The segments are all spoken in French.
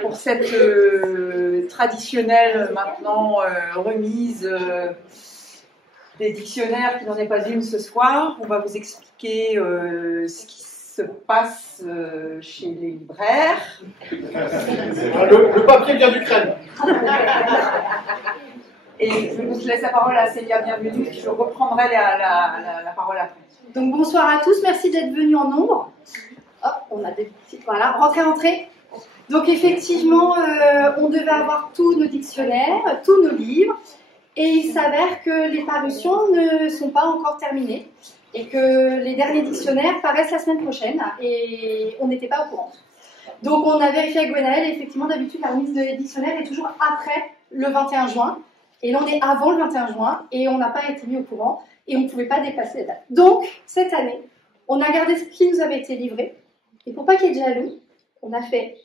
pour cette traditionnelle maintenant remise des dictionnaires qui n'en est pas une ce soir. On va vous expliquer ce qui se passe chez les libraires. Le papier vient d'Ukraine. Et je vous laisse la parole à Célia Bienvenue, je reprendrai la parole après. Donc bonsoir à tous, merci d'être venus en nombre. Hop, on a des petites... Voilà, rentrez. Donc effectivement, on devait avoir tous nos dictionnaires, tous nos livres, et il s'avère que les parutions ne sont pas encore terminées, et que les derniers dictionnaires paraissent la semaine prochaine, et on n'était pas au courant. Donc on a vérifié avec Gwenaëlle, et effectivement d'habitude la remise des dictionnaires est toujours après le 21 juin, et là on est avant le 21 juin, et on n'a pas été mis au courant, et on ne pouvait pas dépasser la date. Donc cette année, on a gardé ce qui nous avait été livré, et pour pas qu'il y ait de jaloux, on a fait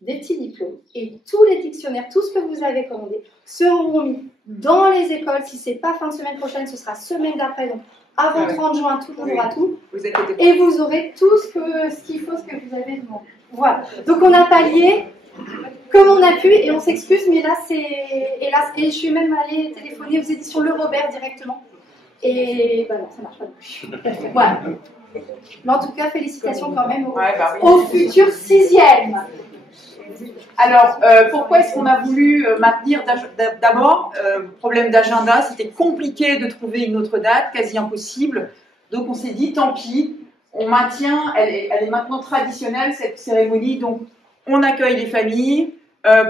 des petits diplômes, et tous les dictionnaires, tout ce que vous avez commandé, seront mis dans les écoles. Si c'est pas fin de semaine prochaine, ce sera semaine d'après, donc avant 30 juin, tout le monde aura tout, et vous aurez tout ce qu'il faut, ce que vous avez demandé. Voilà, donc on a pallié comme on a pu, et on s'excuse, mais là c'est hélas, et je suis même allée téléphoner aux éditions Le Robert directement, et bah non, ça marche pas non plus. Voilà. Mais en tout cas, félicitations quand même au futur 6e. Alors, pourquoi est-ce qu'on a voulu maintenir d'abord problème d'agenda, c'était compliqué de trouver une autre date, quasi impossible. Donc on s'est dit, tant pis, on maintient, elle est maintenant traditionnelle cette cérémonie, donc on accueille les familles.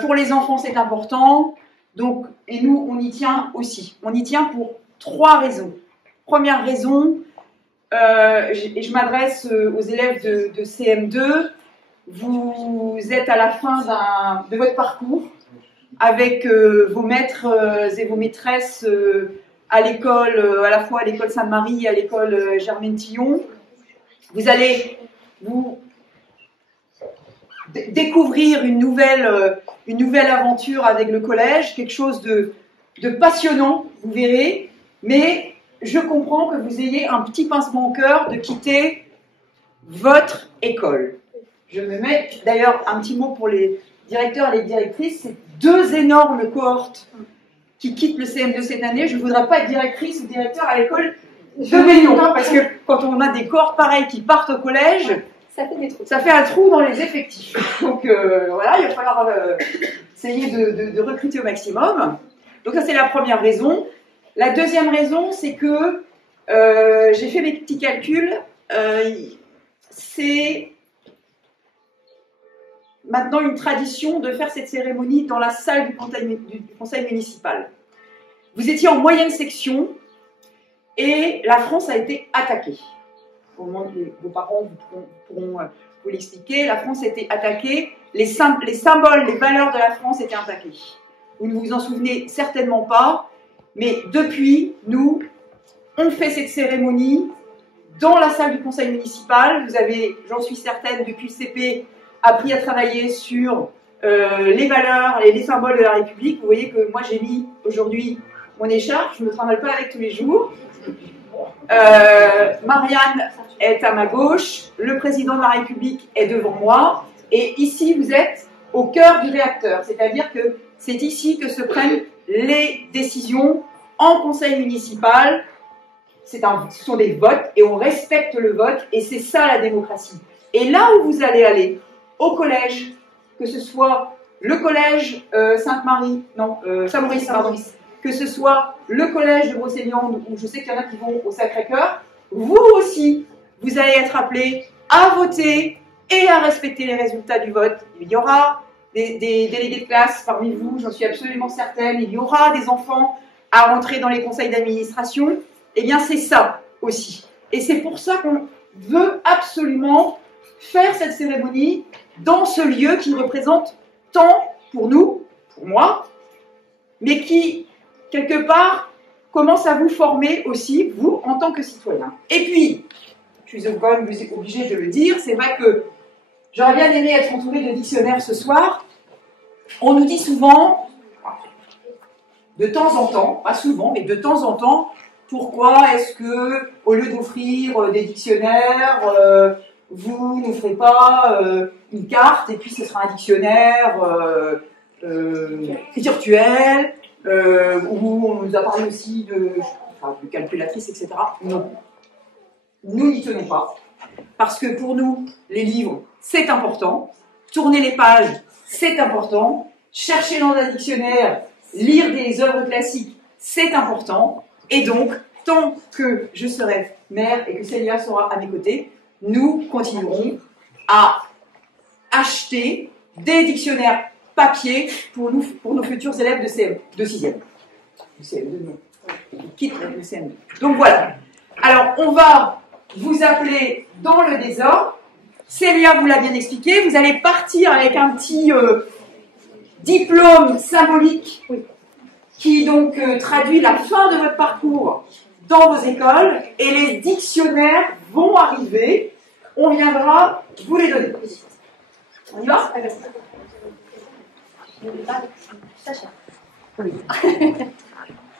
Pour les enfants, c'est important. Donc, et nous, on y tient aussi. On y tient pour 3 raisons. Première raison, et je m'adresse aux élèves de CM2, vous êtes à la fin de votre parcours avec vos maîtres et vos maîtresses à l'école, à la fois à l'école Sainte-Marie et à l'école Germaine-Tillon. Vous allez vous découvrir une nouvelle aventure avec le collège, quelque chose de passionnant, vous verrez, mais je comprends que vous ayez un petit pincement au cœur de quitter votre école. Je me mets d'ailleurs un petit mot pour les directeurs et les directrices, c'est 2 énormes cohortes qui quittent le CM2 cette année. Je ne voudrais pas être directrice ou directeur à l'école de Mélion, parce que quand on a des cohortes pareilles qui partent au collège, ça fait un trou dans les effectifs. Donc voilà, il va falloir essayer de recruter au maximum. Donc ça c'est la première raison. La deuxième raison, c'est que j'ai fait mes petits calculs. C'est maintenant une tradition de faire cette cérémonie dans la salle du conseil municipal. Vous étiez en moyenne section et la France a été attaquée. Au moment où vos parents pourront vous l'expliquer, la France a été attaquée, les symboles, les valeurs de la France étaient attaqués. Vous ne vous en souvenez certainement pas, mais depuis, nous, on fait cette cérémonie dans la salle du conseil municipal. Vous avez, j'en suis certaine, depuis le CP, appris à travailler sur les valeurs et les symboles de la République. Vous voyez que moi, j'ai mis aujourd'hui mon écharpe, je ne me trimballe pas avec tous les jours. Marianne est à ma gauche, le président de la République est devant moi, et ici, vous êtes au cœur du réacteur, c'est-à-dire que c'est ici que se prennent les décisions en conseil municipal. Ce sont des votes, et on respecte le vote, et c'est ça la démocratie. Et là où vous allez aller, au collège, que ce soit le collège Sainte-Marie, Saint-Maurice, pardon, que ce soit le collège de Brocéliande, où je sais qu'il y en a qui vont au Sacré-Cœur, vous aussi, vous allez être appelés à voter et à respecter les résultats du vote. Il y aura des délégués de classe parmi vous, j'en suis absolument certaine, il y aura des enfants à rentrer dans les conseils d'administration. Eh bien, c'est ça aussi. Et c'est pour ça qu'on veut absolument faire cette cérémonie dans ce lieu qui représente tant pour nous, pour moi, mais qui, quelque part, commence à vous former aussi, vous, en tant que citoyen. Et puis, je suis quand même obligée de le dire, c'est vrai que j'aurais bien aimé être entourée de dictionnaires ce soir. On nous dit souvent, de temps en temps, pas souvent, mais de temps en temps, pourquoi est-ce que, au lieu d'offrir des dictionnaires, vous ne ferez pas une carte et puis ce sera un dictionnaire virtuel où on nous a parlé aussi de calculatrice, etc. Non. Nous n'y tenons pas. Parce que pour nous, les livres, c'est important. Tourner les pages, c'est important. Chercher dans un dictionnaire, lire des œuvres classiques, c'est important. Et donc, tant que je serai mère et que Célia sera à mes côtés, nous continuerons à acheter des dictionnaires papier pour nos futurs élèves de CM, de 6e. De CM2, non. Ils quittent le CM2. Donc voilà. Alors, on va vous appeler dans le désordre. Célia vous l'a bien expliqué. Vous allez partir avec un petit diplôme symbolique qui donc traduit la fin de votre parcours dans vos écoles. Et les dictionnaires vont arriver. On viendra vous les donner. On y va ?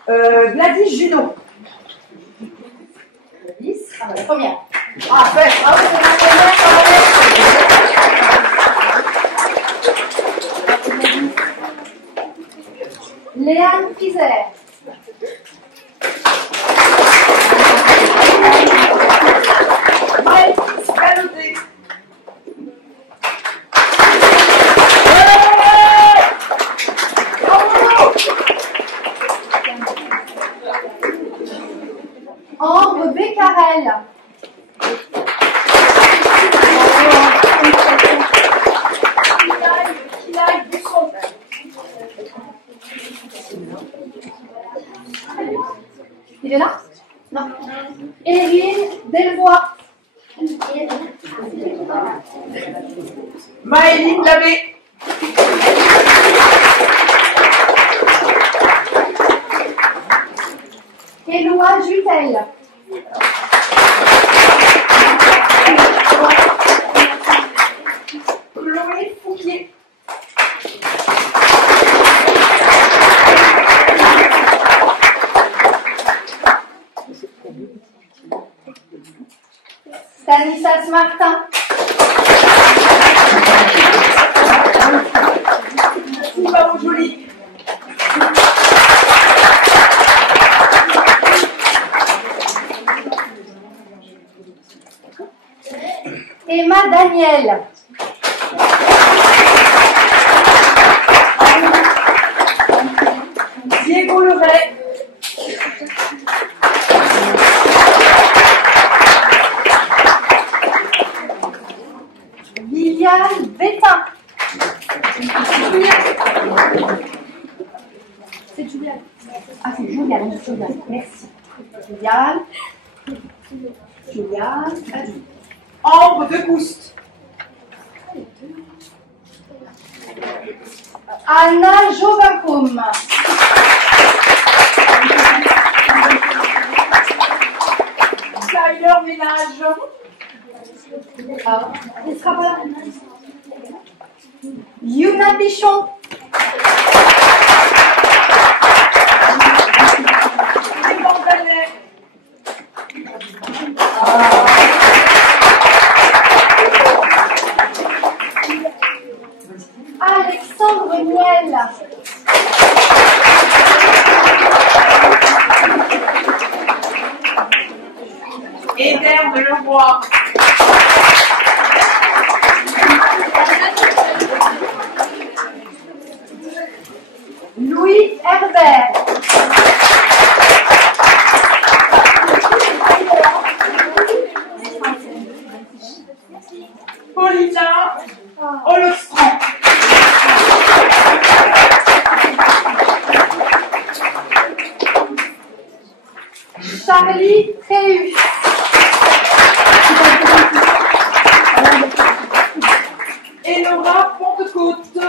Gladys Junot. Gladys, la première. Ah, fait. Ah, oui, c'est la première. Léane Frizer. Mike Scaloté. Ambre Becquerel. Kilaï Busson. Il est là? Non. Eline Delvoye. Maëline Labbé. Éloi Jutel. Chloé Fouquier. Stanislas Martin. Sylvain Joli. Emma Daniel. Diego Leray. Liliane Bétain. C'est Juliane. Ah, c'est Juliane. Merci. Juliane. Vas-y. Ambre Decouste. Anna Jovancom. Tyler Ménage. Ah, il sera pas là. Yuna Pichon. Yvan Danet. Alexandre Niel. Eder de Leroy. Louis Herbert. Paulina Holostran. Charlie Tréhus. Elora Pentecôte.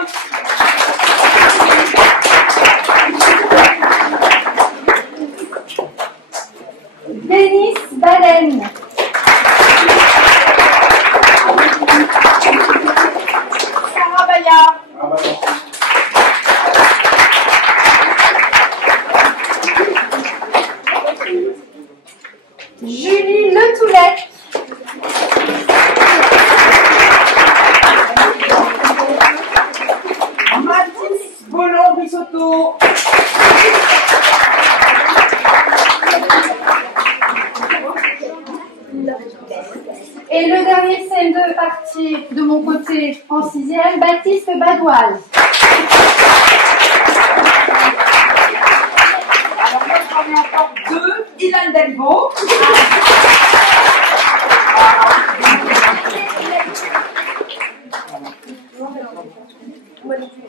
Denis Baleine. Sarah Bayard. remercier de mon côté en 6e Baptiste Badoil. Alors moi j'en ai encore 2, Ilan Delvaux.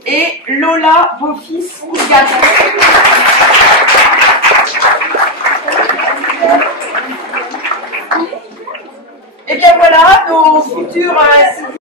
Et Lola Beaufils-Oulgate. Et bien voilà, nos futurs